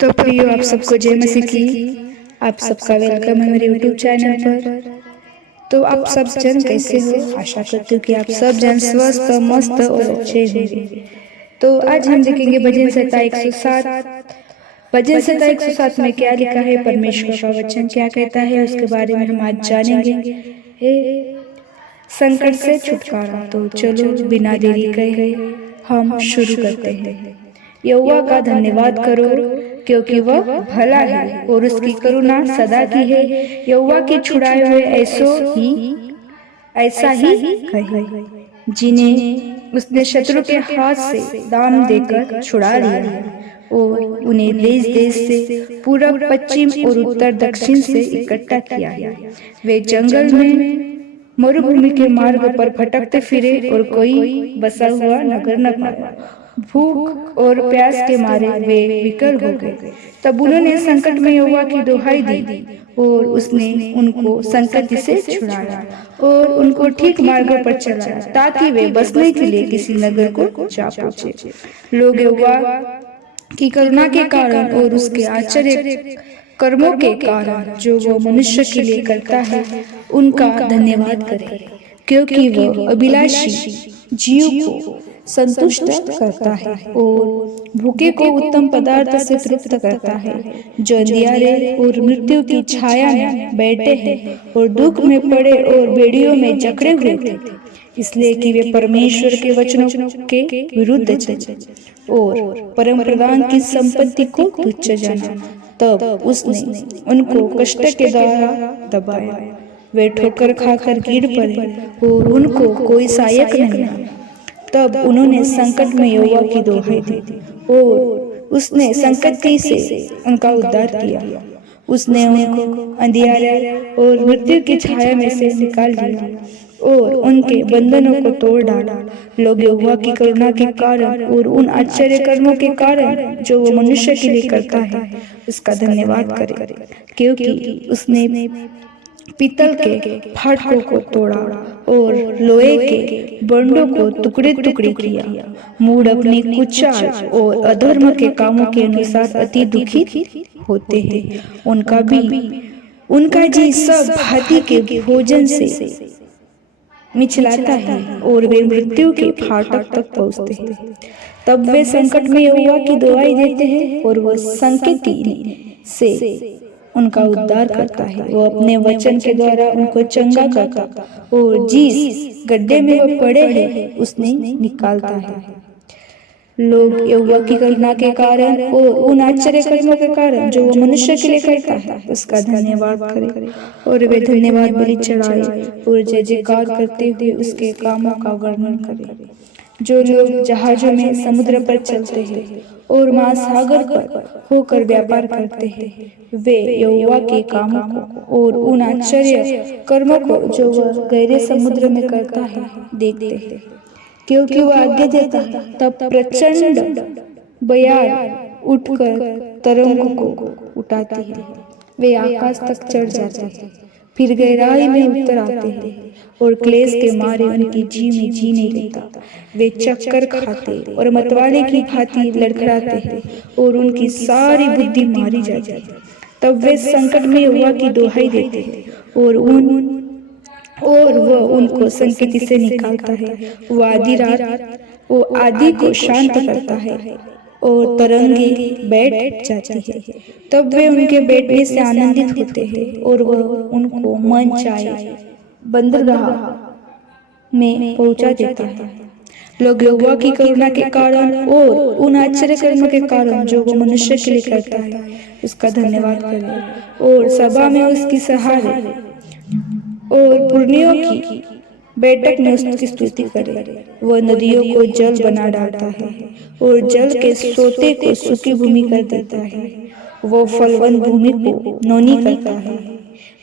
तो प्रियो, आप सबको जय मसीह की। आप सबका वेलकम है मेरे यूट्यूब चैनल पर। तो आप सब जन कैसे हो? आशा करती हूँ कि आप सब जन स्वस्थ, मस्त और अच्छे होंगे। तो आज हम देखेंगे भजन संहिता 107। भजन संहिता 107 में क्या लिखा है, परमेश्वर का वचन क्या कहता है, उसके बारे में हम आज जानेंगे। हे संकट से छुटकारा। तो चलो बिना देरी कहे हम शुरू करते हैं। यहोवा का धन्यवाद करो क्योंकि वह भला है और उसकी करुणा सदा की है। यहोवा के छुड़ाए हुए ऐसा ही कहे, जिन्हें उसने शत्रु के हाथ से दाम देकर छुड़ा लिया और उन्हें देश देश से, पूरब पश्चिम और उत्तर दक्षिण से इकट्ठा किया है। वे जंगल में मरुभूमि के मार्ग पर भटकते फिरे और कोई बसा हुआ नगर न पाया। भूख और प्यास के मारे वे विकल हो गए। तब उन्होंने संकट में यहोवा की दुहाई दी और उसने उनको संकट से छुड़ाया और उनको ठीक मार्ग पर चलाया, ताकि वे बसने के लिए किसी नगर को जा पहुंचे। लोग यहोवा की करुणा के कारण और उसके आश्चर्य कर्मों के कारण जो वो मनुष्य के लिए करता है, उनका धन्यवाद करें, क्योंकि वह अभिलाषी जीव को संतुष्ट करता है और भूखे को उत्तम पदार्थ से तृप्त करता है। जो अंधियारे और मृत्यु की छाया में बैठे हैं और दुख में पड़े और बेड़ियों में जकड़े हुए थे, इसलिए कि वे परमेश्वर के वचनों के विरुद्ध चले और परम प्रधान की संपत्ति को तुच्छ जाना। तब उसने उनको कष्ट के द्वारा दबाया। वे ठोकर खाकर गिर पड़े और उनको कोई सहायक नहीं मिला। तब उन्होंने संकट में यहोवा की दुहाई दी और उसने संकट से उनका उद्धार किया। उसने उनको अंधियारे और मृत्यु की छाया में से निकाल लिया और उनके बंधनों को तोड़ डाला। लोग यहोवा की करुणा के कारण और उन आश्चर्य कर्मों के कारण जो वो मनुष्य के लिए करता है, उसका धन्यवाद करें, क्योंकि उसने पीतल के फाटकों को तोड़ा और लोहे के बंडों को टुकड़े टुकड़े किया। मूढ़ अपनी कुचाल और अधर्म के कामों के अनुसार अति दुखी होते हैं। उनका जी सब भांति के भोजन से मिचलाता है और वे मृत्यु के फाटक तक पहुंचते हैं। तब वे संकट में यहोवा की दुहाई देते हैं और वह संकट से उनका उद्धार करता है। वो अपने वचन के द्वारा उनको चंगा करता और जिस गड्ढे में वो पड़े हैं उसने निकालता है। लोग यहोवा की करुणा के कारण और उन आश्चर्य कर्मों के कारण जो वो मनुष्य के लिए करता है, उसका धन्यवाद करें और वे धन्यवाद बलि चढ़ाए और जय जयकार करते हुए उसके कामों का वर्णन करें। जो लोग जहाजों में समुद्र पर चलते हैं और महासागर पर होकर व्यापार करते हैं, वे यहोवा के कामों को और उन आश्चर्य कर्मों को जो वह गहरे समुद्र में करता है देखते हैं। क्योंकि वह आज्ञा देता है, तब प्रचंड बयार उठकर तरंगों को उठाती है। वे आकाश तक चढ़ जाते हैं, फिर गहराई में उतर आते हैं और क्लेश के मारे उनकी जी में जी नहीं रहता। वे चक्कर खाते और मतवाले की भांति लड़खड़ाते हैं और उनकी सारी बुद्धि मारी जाती है। तब वे संकट में यहोवा की दुहाई देते हैं और वह उनको संकट से निकालता है। वो आदि को शांत करता है और तरंगे बैठ जाती है। तब वे उनके बैठने से आनंदित होते हैं और वह उनको मन चाहे बंदरगाह में पहुंचा देता है। लोग यहोवा की करुणा के कारण और उन आश्चर्य कर्मों के कारण जो वो मनुष्य के लिए करता है, उसका धन्यवाद करें और सभा में उसकी सहारे और पुरनियों की बैठक में उसकी स्तुति करे। वह नदियों को जल बना डालता है और जल के सोते को सूखी भूमि कर देता है। वो फलवन भूमि को नौनी करता है।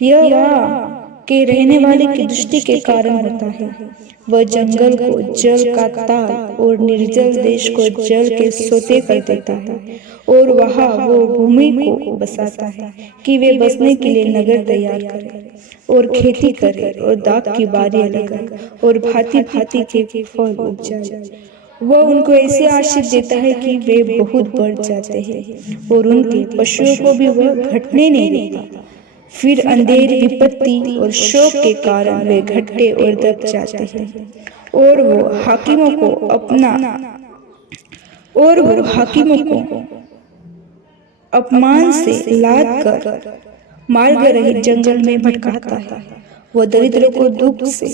यह वहाँ के रहने वाले की दृष्टि के कारण होता है। वह जंगल को जल का ताल और निर्जल देश को जल के सोते कर देता है और वहाँ वो भूमि को बसाता है कि वे बसने के लिए नगर तैयार करें और खेती करें और दाख की बारियां लगाए और भांति भांति के फल उपजाए वह उनको ऐसे आशीष देता है कि वे बहुत बढ़ जाते हैं और उनके पशुओं को भी वह घटने नहीं देता। फिर अंधेरी, विपत्ति और शोक के कारण वे घटते और दब जाते हैं और वो हाकिमों को अपना और वो हाकिमों को अपमान से लाद कर मार्ग रहित जंगल में भटकाता है। वो दरिद्रों को दुख से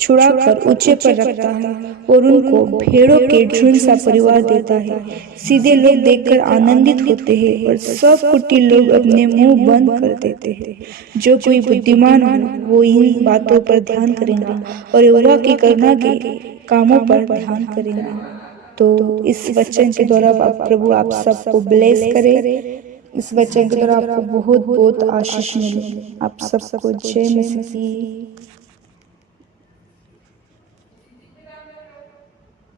छुड़ाकर ऊंचे पर रखता है और उनको भेड़ों के झुंड सा परिवार देता है। सीधे लोग देखकर आनंदित होते हैं और सब कुटिल लोग अपने मुंह बंद कर देते हैं। जो कोई बुद्धिमान हो वो इन बातों पर ध्यान करेगा और यहोवा की करुणा के कामों पर ध्यान करेगा। तो इस वचन के द्वारा प्रभु आप सबको ब्लेस करे। इस वचन के द्वारा आपको बहुत बहुत आशीष मिले। आप सबको जय मसीह।